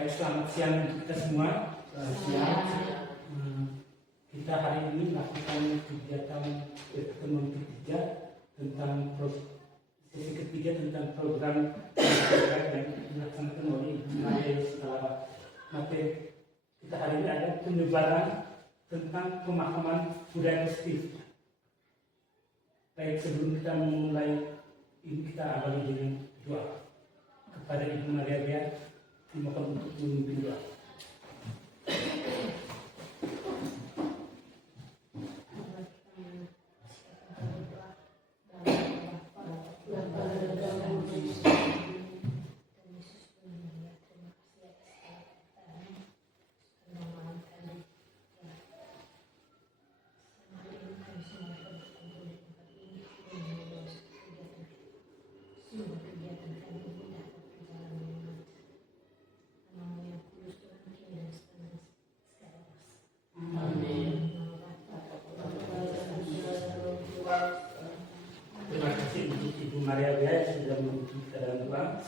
Baik, selamat siang kita semua. Siang. Kita hari ini melakukan kegiatan pertemuan ketiga tentang sesi ketiga tentang program yang dilaksanakan oleh Ibu Maria Yositala. Materi kita hari ini ada penyebaran tentang pemahaman budaya positif. Baik, sebelum kita memulai ini, kita awali dengan doa kepada Ibu Maria. Dimohon untuk memimpin doa.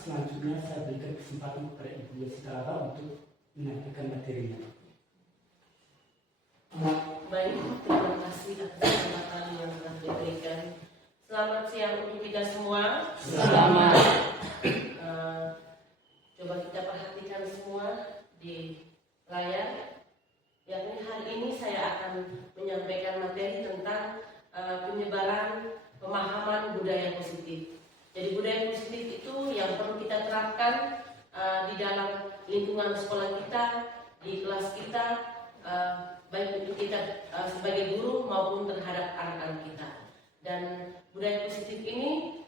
Selanjutnya saya berikan kesempatan kepada Ibu Yositala untuk menyampaikan materinya. Baik, terima kasih atas kesempatan yang telah diberikan. Selamat siang untuk kita semua. Selamat. Coba kita perhatikan semua di layar. Yakni hari ini saya akan menyampaikan materi tentang penyebaran pemahaman budaya positif. Jadi budaya positif itu yang perlu kita terapkan di dalam lingkungan sekolah kita, di kelas kita, baik untuk kita sebagai guru maupun terhadap anak-anak kita. Dan budaya positif ini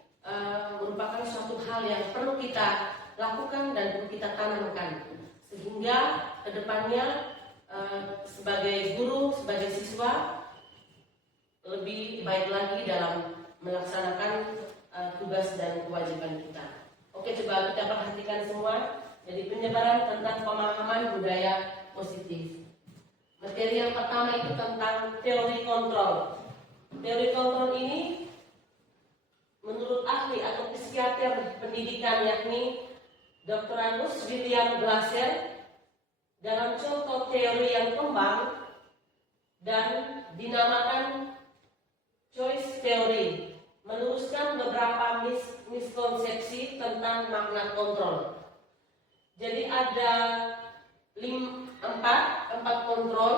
merupakan suatu hal yang perlu kita lakukan dan perlu kita tanamkan, sehingga kedepannya sebagai guru, sebagai siswa lebih baik lagi dalam melaksanakan tugas dan kewajiban kita. Oke, coba kita perhatikan semua. Jadi penyebaran tentang pemahaman budaya positif. Materi yang pertama itu tentang teori kontrol. Teori kontrol ini menurut ahli atau psikiater pendidikan yakni Dr. Angus William Glasser dalam contoh teori yang kembang dan dinamakan choice theory, meluruskan beberapa miskonsepsi tentang makna kontrol. Jadi ada empat kontrol.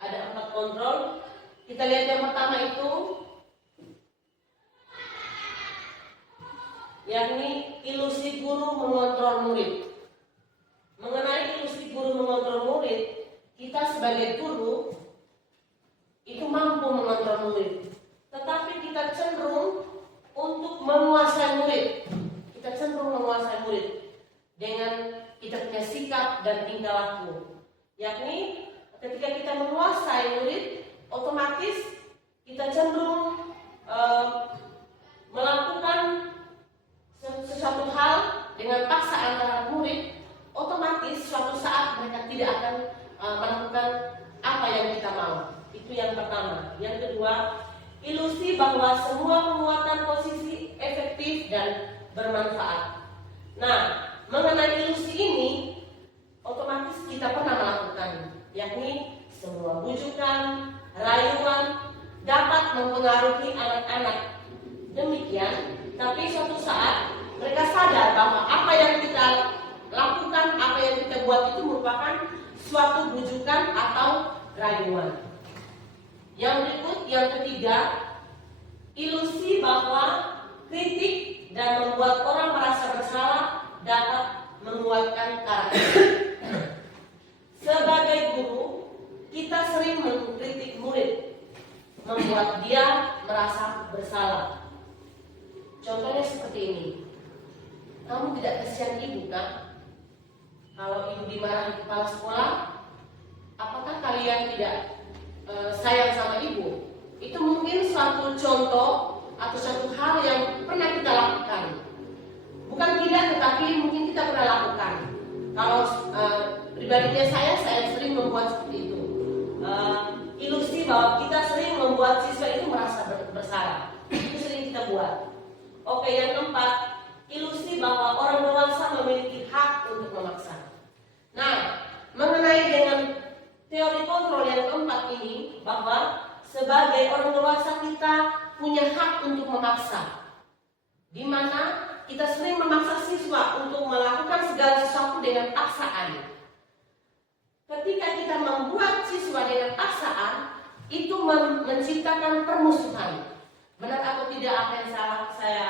Ada 4 kontrol. Kita lihat yang pertama itu, yakni ilusi guru mengontrol murid. Mengenai ilusi guru mengontrol murid, kita sebagai guru itu mampu mengontrol murid. Tetapi kita cenderung untuk menguasai murid. Kita cenderung menguasai murid dengan kita punya sikap dan tingkah laku. Yakni ketika kita menguasai murid, otomatis kita cenderung melakukan sesuatu hal dengan paksaan terhadap murid. Otomatis suatu saat mereka tidak akan melakukan apa yang kita mau. Itu yang pertama. Yang kedua, ilusi bahwa semua penguatan posisi efektif dan bermanfaat. Nah, mengenai ilusi ini, otomatis kita pernah melakukan, yakni semua bujukan, rayuan dapat mempengaruhi anak-anak. Demikian, tapi suatu saat mereka sadar bahwa apa yang kita lakukan, apa yang kita buat itu merupakan suatu bujukan atau rayuan. Yang berikut, yang ketiga, ilusi bahwa kritik dan membuat orang merasa bersalah dapat menguatkan karakter. Sebagai guru, kita sering mengkritik murid, membuat dia merasa bersalah. Contohnya seperti ini. Kamu tidak kasihan ibu kan? Kalau ibu dimarahi kepala sekolah, apakah kalian tidak sayang sama ibu? Itu mungkin suatu contoh atau suatu hal yang pernah kita lakukan. Bukan tidak, tetapi mungkin kita pernah lakukan. Kalau pribadinya saya sering membuat seperti itu. Ilusi bahwa kita sering membuat siswa itu merasa bersalah. Itu sering kita buat. Oke, yang keempat, ilusi bahwa orang dewasa memiliki hak untuk sebagai orang dewasa kita punya hak untuk memaksa, di mana kita sering memaksa siswa untuk melakukan segala sesuatu dengan paksaan. Ketika kita membuat siswa dengan paksaan, itu menciptakan permusuhan. Benar atau tidak apa yang saya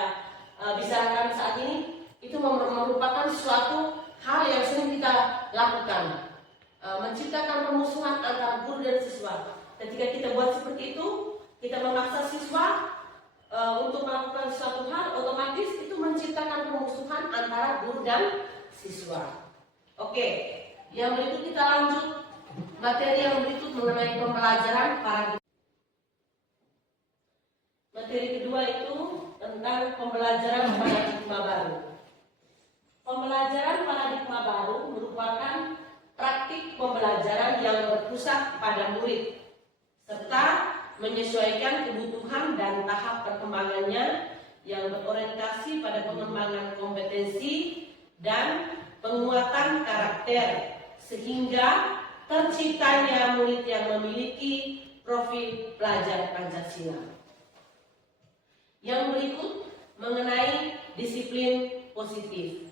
bicarakan saat ini, itu merupakan suatu hal yang sering kita lakukan, menciptakan permusuhan antara guru dan siswa. Ketika kita buat seperti itu, kita memaksa siswa untuk melakukan suatu hal, otomatis itu menciptakan permusuhan antara guru dan siswa. Oke, yang berikut kita lanjut materi yang berikut mengenai pembelajaran paradigma. Materi kedua itu tentang pembelajaran paradigma baru. Pembelajaran paradigma baru merupakan praktik pembelajaran yang berpusat pada murid serta menyesuaikan kebutuhan dan tahap perkembangannya yang berorientasi pada pengembangan kompetensi dan penguatan karakter sehingga terciptanya murid yang memiliki profil pelajar Pancasila. Yang berikut mengenai disiplin positif.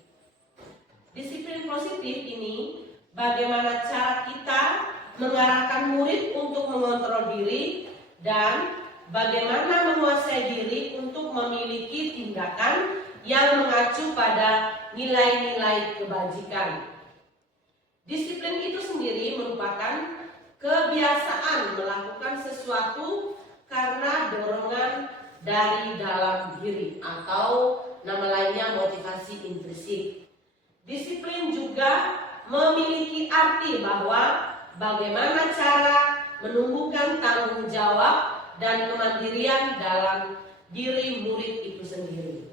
Disiplin positif ini bagaimana cara kita mengarahkan murid untuk mengontrol diri dan bagaimana menguasai diri untuk memiliki tindakan yang mengacu pada nilai-nilai kebajikan. Disiplin itu sendiri merupakan kebiasaan melakukan sesuatu karena dorongan dari dalam diri atau nama lainnya motivasi intrinsik. Disiplin juga memiliki arti bahwa bagaimana cara menumbuhkan tanggung jawab dan kemandirian dalam diri murid itu sendiri.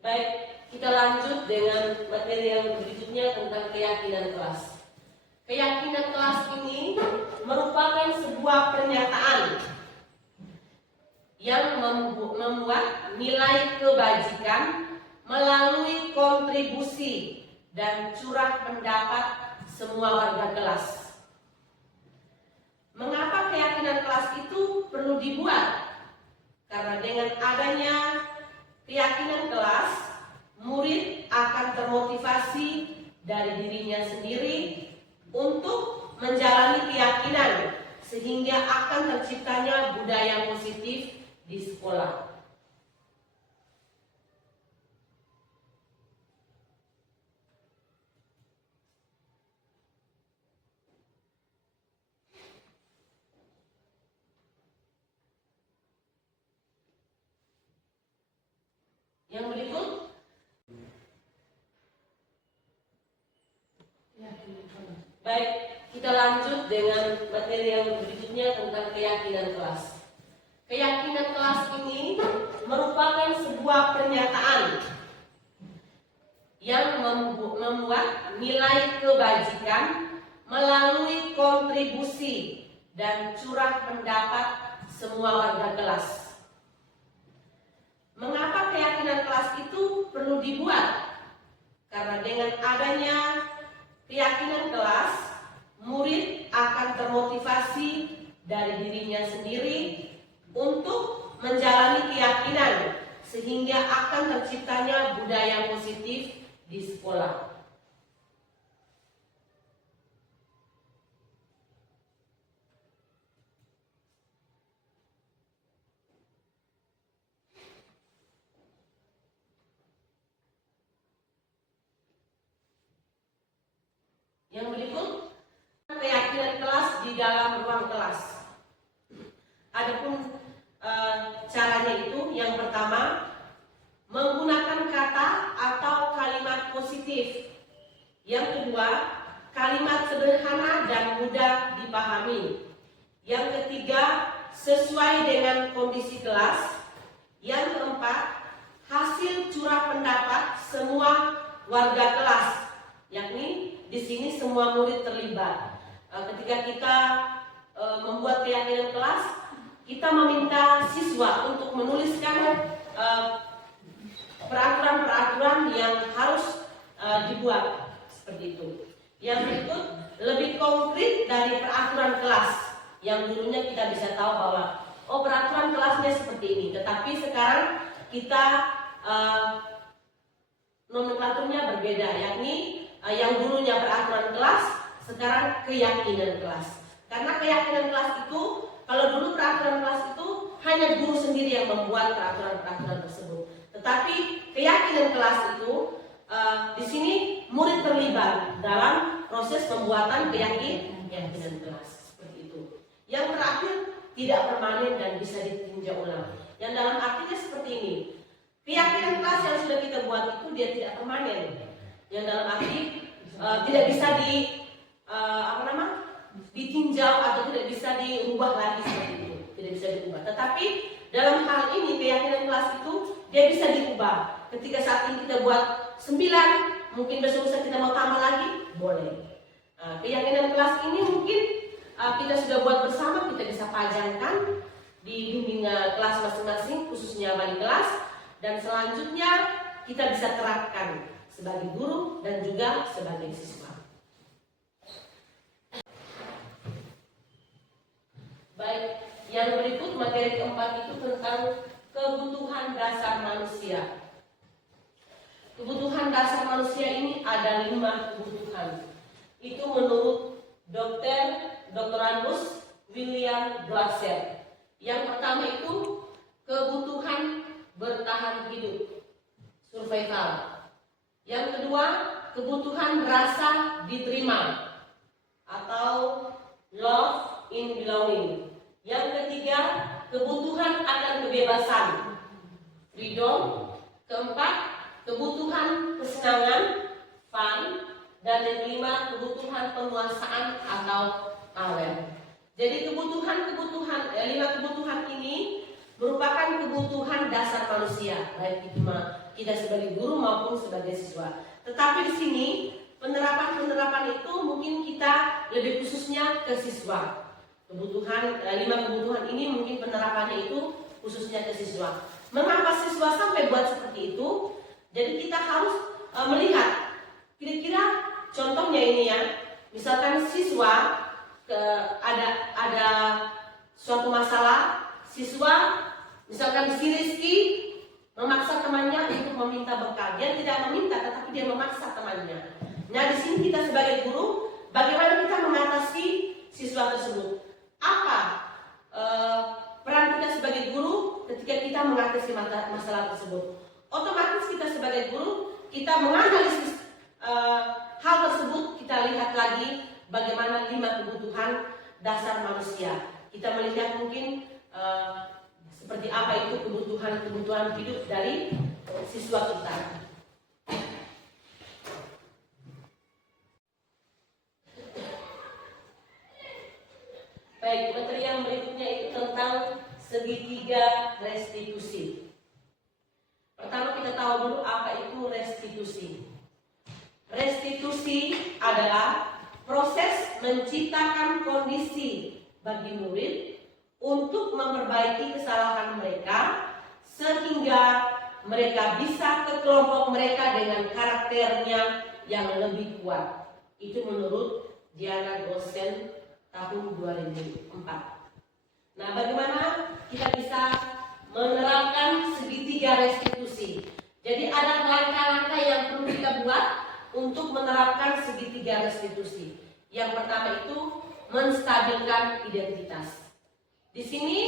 Baik, kita lanjut dengan materi yang berikutnya tentang keyakinan kelas. Keyakinan kelas ini merupakan sebuah pernyataan yang membuat nilai kebajikan melalui kontribusi dan curah pendapat semua warga kelas. Mengapa keyakinan kelas itu perlu dibuat? Karena dengan adanya keyakinan kelas, murid akan termotivasi dari dirinya sendiri untuk menjalani keyakinan sehingga akan terciptanya budaya positif di sekolah. Yang berikut baik, kita lanjut dengan materi yang berikutnya tentang keyakinan kelas. Keyakinan kelas ini merupakan sebuah pernyataan yang membuat nilai kebajikan melalui kontribusi dan curah pendapat semua warga kelas. Mengapa keyakinan kelas itu perlu dibuat? Karena dengan adanya keyakinan kelas, murid akan termotivasi dari dirinya sendiri untuk menjalani keyakinan sehingga akan terciptanya budaya positif di sekolah. Yang berikut, keyakinan kelas di dalam ruang kelas. Adapun caranya itu, yang pertama, menggunakan kata atau kalimat positif. Yang kedua, kalimat sederhana dan mudah dipahami. Yang ketiga, sesuai dengan kondisi kelas. Yang keempat, hasil curah pendapat semua warga kelas, yakni di sini semua murid terlibat. Ketika kita membuat keyakinan kelas, kita meminta siswa untuk menuliskan peraturan-peraturan yang harus dibuat seperti itu. Yang berikut lebih konkret dari peraturan kelas yang dulunya kita bisa tahu bahwa peraturan kelasnya seperti ini, tetapi sekarang kita nomenklaturnya berbeda, yakni yang dulunya peraturan kelas sekarang keyakinan kelas. Karena keyakinan kelas itu, kalau dulu peraturan kelas itu hanya guru sendiri yang membuat peraturan-peraturan tersebut. Tetapi keyakinan kelas itu di sini murid terlibat dalam proses pembuatan keyakinan kelas seperti itu. Yang terakhir tidak permanen dan bisa ditinjau ulang. Yang dalam artinya seperti ini. Keyakinan kelas yang sudah kita buat itu dia tidak permanen. Yang dalam arti tidak bisa ditinjau atau tidak bisa diubah lagi seperti itu. Tidak bisa diubah. Tetapi dalam hal ini keyakinan kelas itu dia bisa diubah. Ketika saat ini kita buat 9, mungkin besok kita mau tambah lagi, boleh. Keyakinan kelas ini mungkin kita sudah buat bersama, kita bisa pajangkan di bimbingan kelas masing-masing, khususnya wali kelas, dan selanjutnya kita bisa terapkan sebagai guru dan juga sebagai siswa. Baik, yang berikut materi keempat itu tentang kebutuhan dasar manusia. Kebutuhan dasar manusia ini ada 5 kebutuhan. Itu menurut Dr. Angus William Glasser. Yang pertama itu kebutuhan bertahan hidup, survival. Yang kedua, kebutuhan rasa diterima atau love in belonging. Yang ketiga, kebutuhan akan kebebasan, freedom. Keempat, kebutuhan kesenangan, fun. Dan yang kelima, kebutuhan penguasaan atau power. Jadi 5 kebutuhan ini merupakan kebutuhan dasar manusia, baik itu kita sebagai guru maupun sebagai siswa. Tetapi di sini penerapan itu mungkin kita lebih khususnya ke siswa. 5 kebutuhan ini mungkin penerapannya itu khususnya ke siswa. Mengapa siswa sampai buat seperti itu? Jadi kita harus melihat kira-kira contohnya ini ya. Misalkan siswa ada suatu masalah, siswa misalkan si Rizky memaksa temannya untuk meminta bekal. Dia tidak meminta, tetapi dia memaksa temannya. Nah, di sini kita sebagai guru, bagaimana kita mengatasi siswa tersebut? Apa peran kita sebagai guru ketika kita mengatasi masalah tersebut? Otomatis kita sebagai guru, kita menganalisis hal tersebut, kita lihat lagi bagaimana 5 kebutuhan dasar manusia. Kita melihat mungkin seperti apa itu kebutuhan hidup dari siswa kita. Baik, materi yang berikutnya itu tentang segitiga restitusi. Pertama kita tahu dulu apa itu restitusi. Restitusi adalah proses menciptakan kondisi bagi murid untuk memperbaiki kesalahan mereka sehingga mereka bisa ke kelompok mereka dengan karakternya yang lebih kuat. Itu menurut Diana Gosen tahun 2004. Nah, bagaimana kita bisa menerapkan segitiga restitusi? Jadi ada langkah-langkah yang perlu kita buat untuk menerapkan segitiga restitusi. Yang pertama itu menstabilkan identitas. Di sini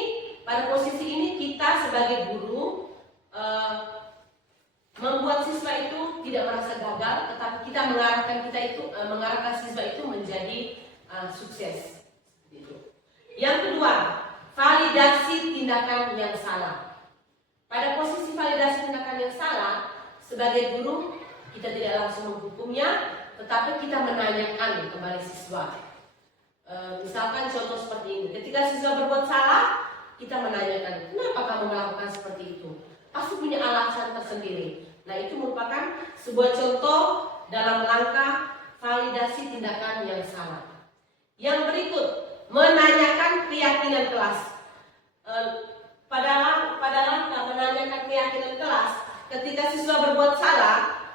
pada posisi ini kita sebagai guru membuat siswa itu tidak merasa gagal, tetapi kita mengarahkan siswa itu menjadi sukses. Yang kedua, validasi tindakan yang salah. Pada posisi validasi tindakan yang salah, sebagai guru kita tidak langsung menghukumnya, tetapi kita menanyakan kepada siswa. Misalkan contoh seperti ini, ketika siswa berbuat salah, kita menanyakan, kenapa kamu melakukan seperti itu? Pasti punya alasan tersendiri. Nah, itu merupakan sebuah contoh dalam langkah validasi tindakan yang salah. Yang berikut, menanyakan keyakinan kelas. Pada langkah menanyakan keyakinan kelas, ketika siswa berbuat salah,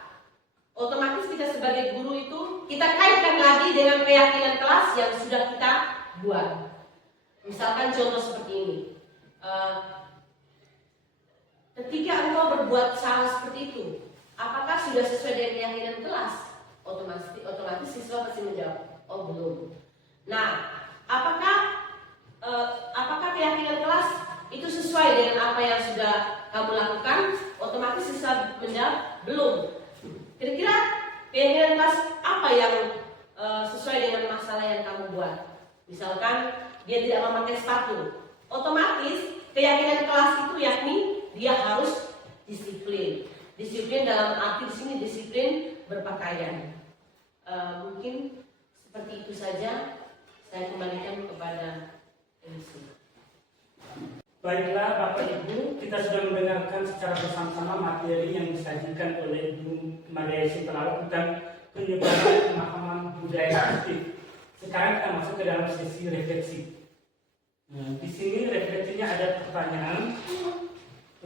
otomatis kita sebagai guru itu kita kaitkan lagi dengan keyakinan kelas yang sudah kita buat. Misalkan contoh seperti ini, ketika engkau berbuat salah seperti itu, apakah sudah sesuai dengan keyakinan kelas? Otomatis siswa pasti menjawab, oh belum. Nah, apakah keyakinan kelas itu sesuai dengan apa yang sudah kamu lakukan? Otomatis siswa menjawab belum. Kira-kira keyakinan kelas apa yang sesuai dengan masalah yang kamu buat? Misalkan dia tidak memakai sepatu, otomatis keyakinan kelas itu yakni dia harus disiplin. Disiplin dalam arti di sini disiplin berpakaian. Mungkin seperti itu saja. Saya kembalikan kepada MC. Baiklah Bapak Ibu, kita sudah mendengarkan secara bersama-sama materi yang disajikan oleh Ibu Maria Sintalala tentang penyebaran pemahaman budaya positif. Sekarang kita masuk ke dalam sesi refleksi. Di sini refleksinya ada pertanyaan,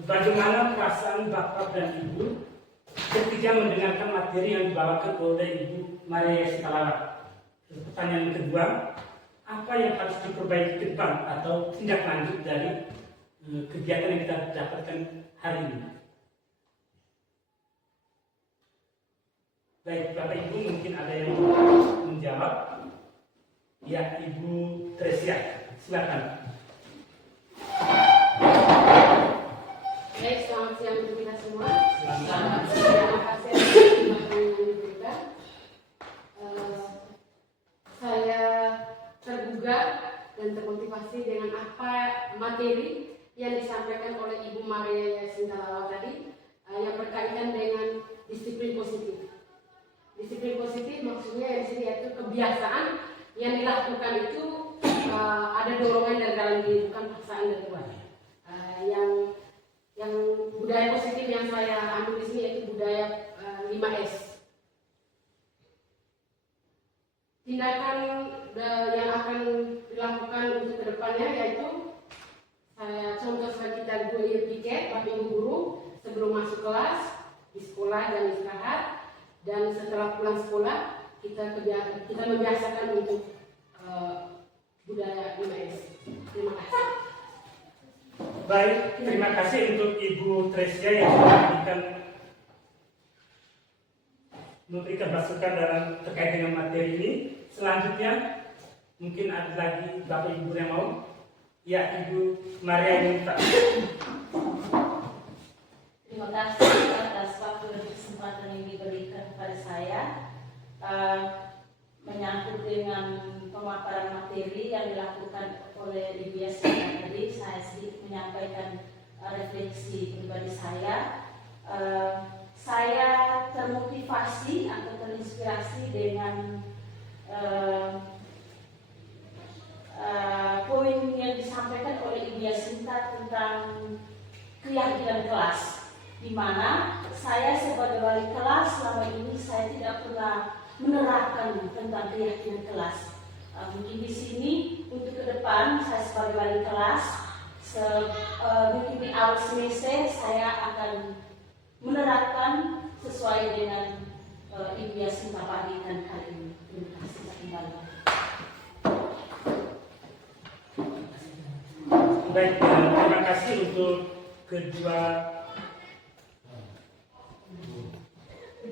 bagaimana perasaan Bapak dan Ibu ketika mendengarkan materi yang dibawakan oleh Ibu Maria Sintalala? Pertanyaan kedua, apa yang harus diperbaiki ke depan atau tindak lanjut dari kegiatan yang kita dapatkan hari ini? Baik, Bapak Ibu mungkin ada yang menjawab. Ya, Ibu Tresia, silakan. Baik, selamat siang untuk kita semua. Selamat siang. Terima kasih atas kesempatan yang diberikan. Saya tergugah dan termotivasi dengan apa materi yang disampaikan oleh Ibu Maria Sintalala tadi, yang berkaitan dengan disiplin positif. Disiplin positif maksudnya di sini yaitu kebiasaan yang dilakukan itu ada dorongan dari dalam diri, bukan paksaan dari luar. Yang budaya positif yang saya ambil di sini yaitu budaya 5S. Tindakan yang akan dilakukan untuk kedepannya yaitu contoh sebagai kita piket Bapak Ibu guru sebelum masuk kelas di sekolah dan istirahat, dan setelah pulang sekolah kita membiasakan untuk budaya 5S. Terima kasih. Baik, terima kasih untuk Ibu Tresia yang sudah memberikan masukan dalam terkait dengan materi ini. Selanjutnya mungkin ada lagi Bapak Ibu yang mau. Ya, Ibu Maria minta. Terima kasih atas waktu dan kesempatan yang diberikan kepada saya menyangkut dengan pemaparan materi yang dilakukan oleh Ibu Yasmin tadi. Saya sedikit menyampaikan refleksi pribadi saya. Saya termotivasi atau terinspirasi dengan poin yang disampaikan oleh Ibu Yasinta tentang keyakinan kelas, di mana saya sebagai wali kelas selama ini saya tidak pernah menerapkan tentang keyakinan kelas. Mungkin di sini untuk ke depan saya sebagai wali kelas mungkin di awal semester saya akan menerapkan sesuai dengan Ibu Yasinta bagikan kali ini. Terima kasih kembali. Baik, terima kasih untuk kedua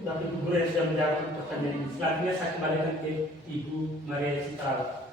Bapak Ibu guru yang sudah menjawab pertanyaan ini. Selanjutnya saya kembalikan ke Ibu Maria Sintalala.